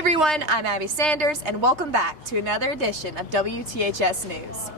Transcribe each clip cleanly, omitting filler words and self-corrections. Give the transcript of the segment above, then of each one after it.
everyone, I'm Abbey Sanders, and welcome back to another edition of WTHS News.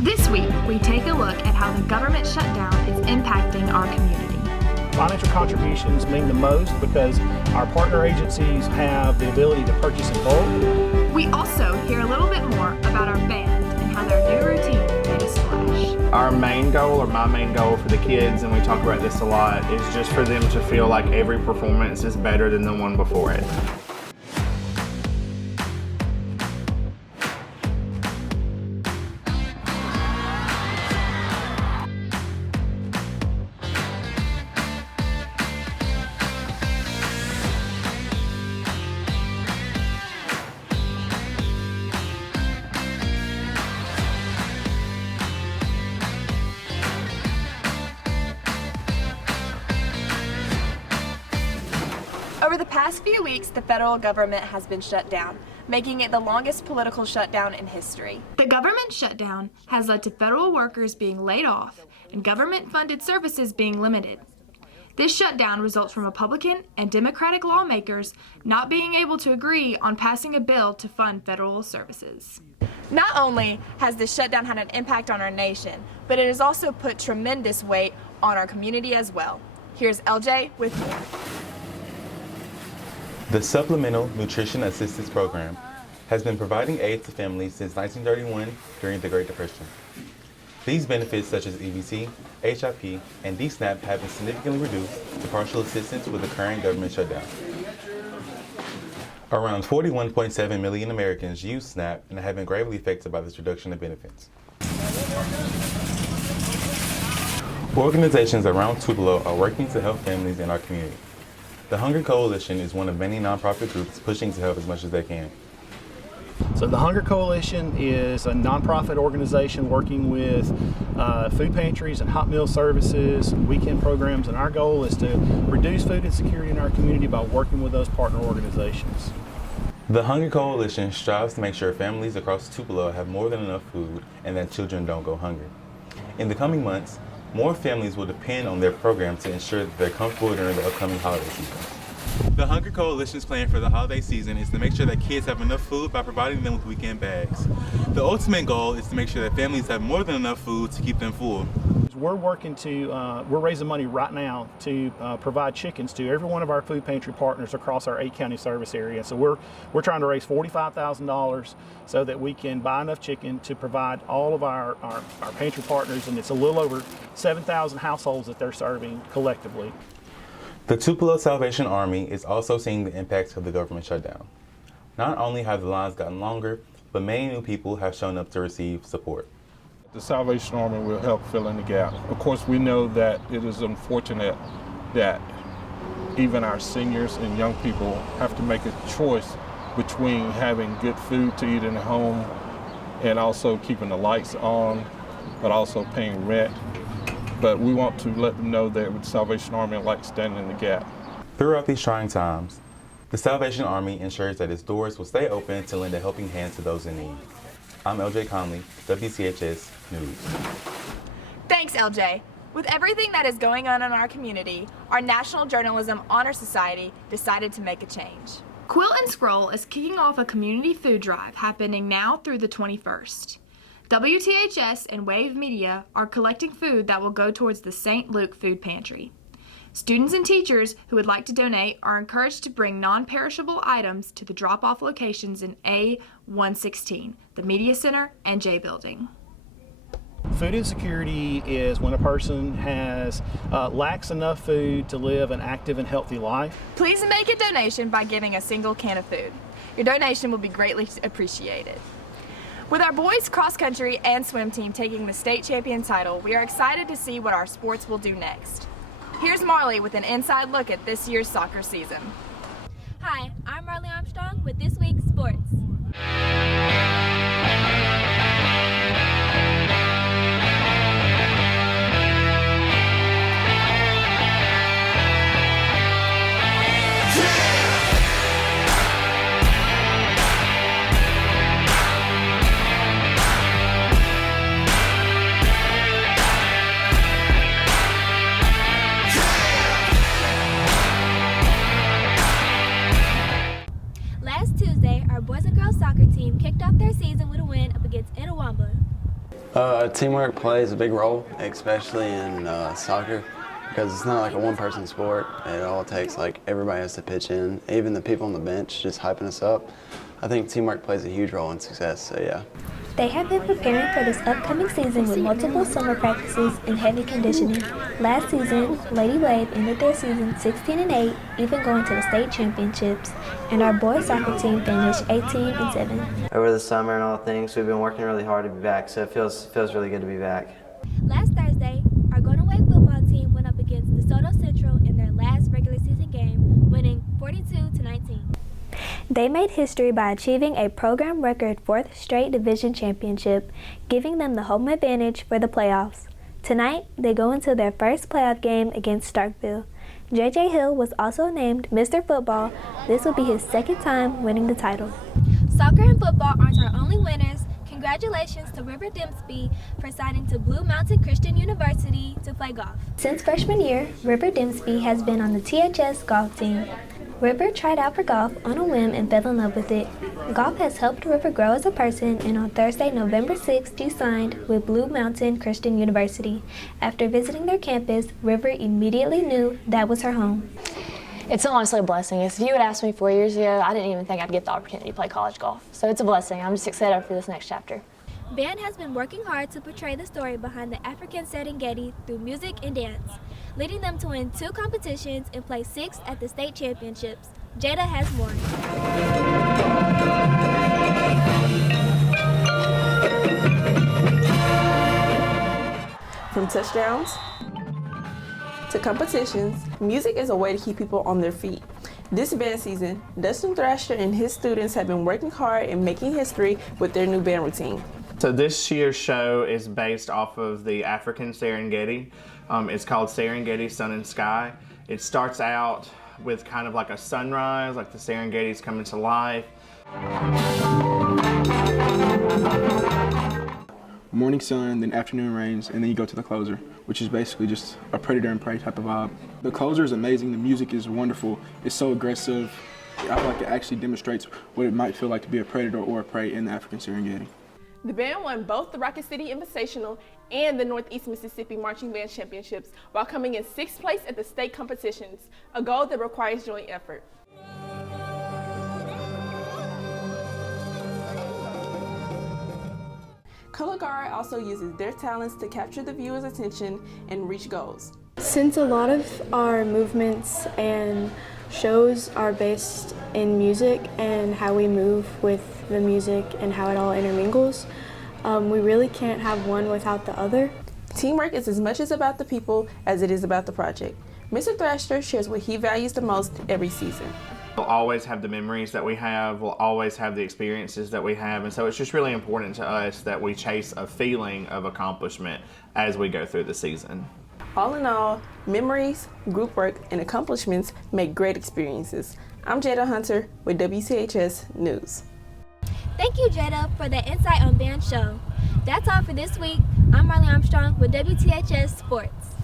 This week, we take a look at how the government shutdown is impacting our community. Financial contributions mean the most because our partner agencies have the ability to purchase in bulk. We also hear a little bit more about our band and how their new routine made a splash. Our main goal, or my main goal for the kids, and we talk about this a lot, is just for them to feel like every performance is better than the one before it. Over the past few weeks, the federal government has been shut down, making it the longest political shutdown in history. The government shutdown has led to federal workers being laid off and government-funded services being limited. This shutdown results from Republican and Democratic lawmakers not being able to agree on passing a bill to fund federal services. Not only has this shutdown had an impact on our nation, but it has also put tremendous weight on our community as well. Here's LJ with more. The Supplemental Nutrition Assistance Program has been providing aid to families since 1931 during the Great Depression. These benefits, such as EBT, HIP, and DSNAP, have been significantly reduced to partial assistance with the current government shutdown. Around 41.7 million Americans use SNAP and have been gravely affected by this reduction in benefits. Organizations around Tupelo are working to help families in our community. The Hunger Coalition is one of many nonprofit groups pushing to help as much as they can. So the Hunger Coalition is a nonprofit organization working with food pantries and hot meal services, weekend programs, and our goal is to reduce food insecurity in our community by working with those partner organizations. The Hunger Coalition strives to make sure families across Tupelo have more than enough food and that children don't go hungry. In the coming months, more families will depend on their program to ensure that they're comfortable during the upcoming holiday season. The Hunger Coalition's plan for the holiday season is to make sure that kids have enough food by providing them with weekend bags. The ultimate goal is to make sure that families have more than enough food to keep them full. We're raising money right now to provide chickens to every one of our food pantry partners across our 8-county service area. So we're trying to raise $45,000 so that we can buy enough chicken to provide all of our pantry partners, and it's a little over 7,000 households that they're serving collectively. The Tupelo Salvation Army is also seeing the impacts of the government shutdown. Not only have the lines gotten longer, but many new people have shown up to receive support. The Salvation Army will help fill in the gap. Of course, we know that it is unfortunate that even our seniors and young people have to make a choice between having good food to eat in the home and also keeping the lights on, but also paying rent. But we want to let them know that with the Salvation Army, like standing in the gap. Throughout these trying times, the Salvation Army ensures that its doors will stay open to lend a helping hand to those in need. I'm LJ Conley, WTHS News. Thanks, LJ. With everything that is going on in our community, our National Journalism Honor Society decided to make a change. Quill and Scroll is kicking off a community food drive happening now through the 21st. WTHS and Wave Media are collecting food that will go towards the St. Luke Food Pantry. Students and teachers who would like to donate are encouraged to bring non-perishable items to the drop-off locations in A116, the Media Center, and J Building. Food insecurity is when a person lacks enough food to live an active and healthy life. Please make a donation by giving a single can of food. Your donation will be greatly appreciated. With our boys cross country and swim team taking the state champion title, we are excited to see what our sports will do next. Here's Marleigh with an inside look at this year's soccer season. Hi, I'm Marleigh Armstrong with this week's sports. soccer team kicked off their season with a win up against Itawamba. Teamwork plays a big role, especially in soccer, because it's not like a one-person sport. It all takes, like, everybody has to pitch in, even the people on the bench just hyping us up. I think teamwork plays a huge role in success, so yeah. They have been preparing for this upcoming season with multiple summer practices and heavy conditioning. Last season, Lady Wave ended their season 16-8, even going to the state championships, and our boys soccer team finished 18-7. Over the summer and all things, we've been working really hard to be back, so it feels really good to be back. Last Thursday, our Golden Wave football team went up against DeSoto Central in their last regular season game, winning 42-19. They made history by achieving a program record 4th straight division championship, giving them the home advantage for the playoffs. Tonight, they go into their first playoff game against Starkville. J.J. Hill was also named Mr. Football. This will be his second time winning the title. Soccer and football aren't our only winners. Congratulations to River Dempsey for signing to Blue Mountain Christian University to play golf. Since freshman year, River Dempsey has been on the THS golf team. River tried out for golf on a whim and fell in love with it. Golf has helped River grow as a person, and on Thursday, November 6th, she signed with Blue Mountain Christian University. After visiting their campus, River immediately knew that was her home. It's honestly a blessing. If you had asked me 4 years ago, I didn't even think I'd get the opportunity to play college golf. So it's a blessing. I'm just excited for this next chapter. Band has been working hard to portray the story behind the African Serengeti through music and dance, leading them to win 2 competitions and place 6th at the state championships. Jada has more. From touchdowns to competitions, music is a way to keep people on their feet. This band season, Dustin Thrasher and his students have been working hard and making history with their new band routine. So this year's show is based off of the African Serengeti. It's called Serengeti Sun and Sky. It starts out with kind of like a sunrise, like the Serengeti's coming to life. Morning sun, then afternoon rains, and then you go to the closer, which is basically just a predator and prey type of vibe. The closer is amazing, the music is wonderful, it's so aggressive. I feel like it actually demonstrates what it might feel like to be a predator or a prey in the African Serengeti. The band won both the Rocket City Invitational and the Northeast Mississippi Marching Band Championships while coming in 6th place at the state competitions, a goal that requires joint effort. Color Guard also uses their talents to capture the viewer's attention and reach goals. Since a lot of our movements and shows are based in music and how we move with the music and how it all intermingles, we really can't have one without the other. Teamwork is as much as about the people as it is about the project. Mr. Thrasher shares what he values the most every season. We'll always have the memories that we have, we'll always have the experiences that we have, and so it's just really important to us that we chase a feeling of accomplishment as we go through the season. All in all, memories, group work, and accomplishments make great experiences. I'm Jada Hunter with WTHS News. Thank you, Jada, for that insight on Band Show. That's all for this week. I'm Marleigh Armstrong with WTHS Sports.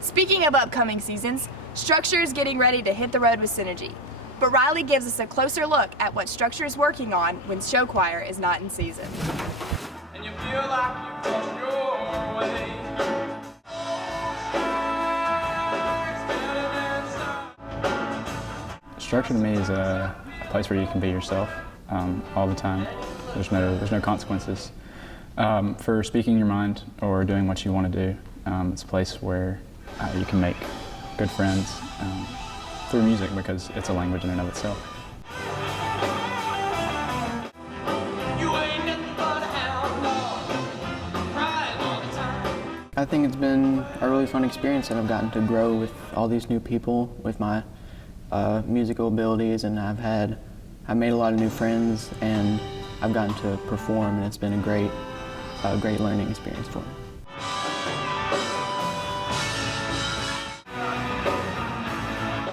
Speaking of upcoming seasons, Structure is getting ready to hit the road with Synergy. But Riley gives us a closer look at what Structure is working on when show choir is not in season. And you feel like you've lost your way. Structure to me is a place where you can be yourself all the time. There's no consequences for speaking your mind or doing what you want to do. It's a place where you can make good friends through music because it's a language in and of itself. I think it's been a really fun experience, and I've gotten to grow with all these new people with my musical abilities, and I've made a lot of new friends, and I've gotten to perform, and it's been a great learning experience for me.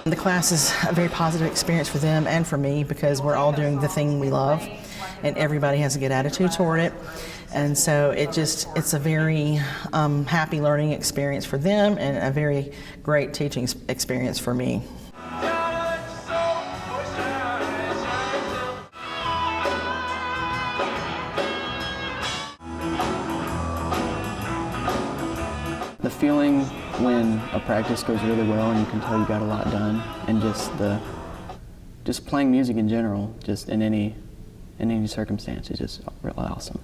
The class is a very positive experience for them and for me because we're all doing the thing we love and everybody has a good attitude toward it. And so it's a very happy learning experience for them and a very great teaching experience for me. feeling when a practice goes really well and you can tell you got a lot done, and just playing music in general, just in any circumstance, is just really awesome.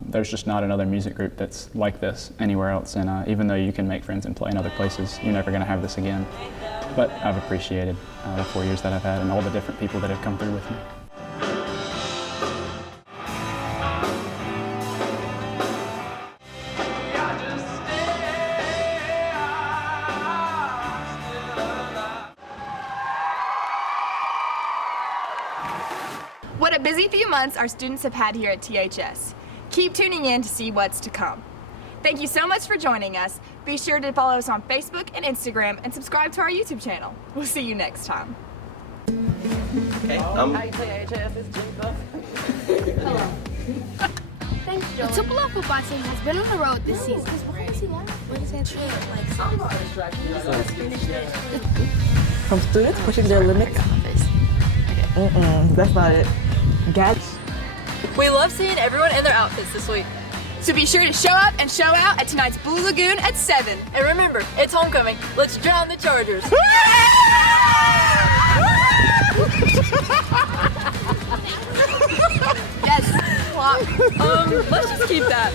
There's just not another music group that's like this anywhere else, and even though you can make friends and play in other places, you're never going to have this again. But I've appreciated the 4 years that I've had and all the different people that have come through with me. What a busy few months our students have had here at THS. Keep tuning in to see what's to come. Thank you so much for joining us. Be sure to follow us on Facebook and Instagram and subscribe to our YouTube channel. We'll see you next time. Okay, The Tupelo football team has been on the road this season. From students pushing their limits. That's not it. We love seeing everyone in their outfits this week. So be sure to show up and show out at tonight's Blue Lagoon at 7. And remember, it's homecoming. Let's drown the Chargers. Yes, clap. Let's just keep that.